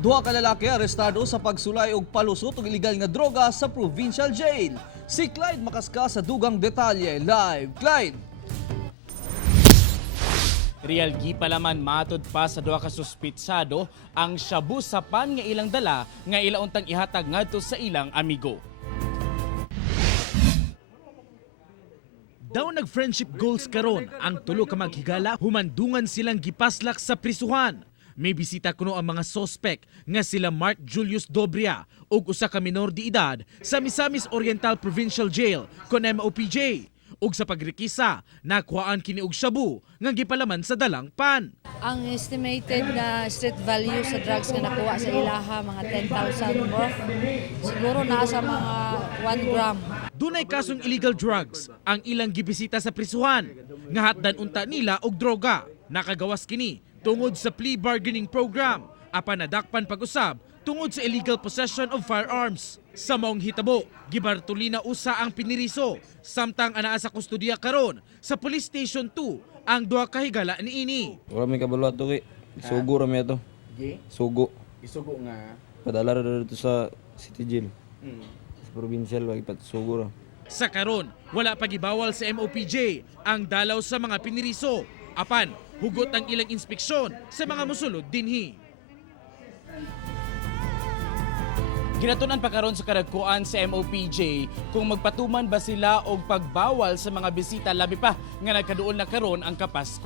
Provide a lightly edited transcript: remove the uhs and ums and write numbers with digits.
Duha ka lalaki arestado sa pagsulay og palusot og illegal nga droga sa provincial jail. Si Clyde makaska sa dugang detalye. Live, Clyde! Real gipalaman matod pa sa duha ka suspitsado ang shabu sapan nga ilang dala nga ilauntang ihatag ngadto sa ilang amigo. Daw nag-friendship goals karon ang tulo ka maghigala humandungan silang gipaslak sa prisuhan. May bisita kuno ang mga sospek nga sila Mark Julius Dobria ug usa ka minor de edad sa Misamis Oriental Provincial Jail kon MOPJ. Ug sa pagrekisa, nakuhaan kini og shabu nga gipalaman sa dalang pan. Ang estimated na street value sa drugs nga nakuha sa ilaha mga 10,000 worth. Siguro nasa mga 1 gram. Dunay kasong illegal drugs ang ilang gibisita sa prisuhan nga hatdan unta nila og droga. Nakagawas kini tungod sa plea bargaining program apan nadakpan pag-usab tungod sa illegal possession of firearms. Sa maong hitabo, gibartulina usa ang piniriso samtang anaa sa kustodiya karon sa Police Station 2 ang duha ka higala niini. Wala may kabalwa to kay. Sugo ra may ato. Sugo. Isugo nga Padala ra dito sa City Jail. Sa provincial wag sugo ra. sa karon wala pagibawal sa MOPJ ang dalaw sa mga piniriso. Apan hugot ang ilang inspeksyon sa mga mosulod dinhi. Ginatunan pa karon sa kadagkuan sa MOPJ kung magpatuman ba sila og pagbawal sa mga bisita labi pa nga nagkaduol na karon ang Kapasko.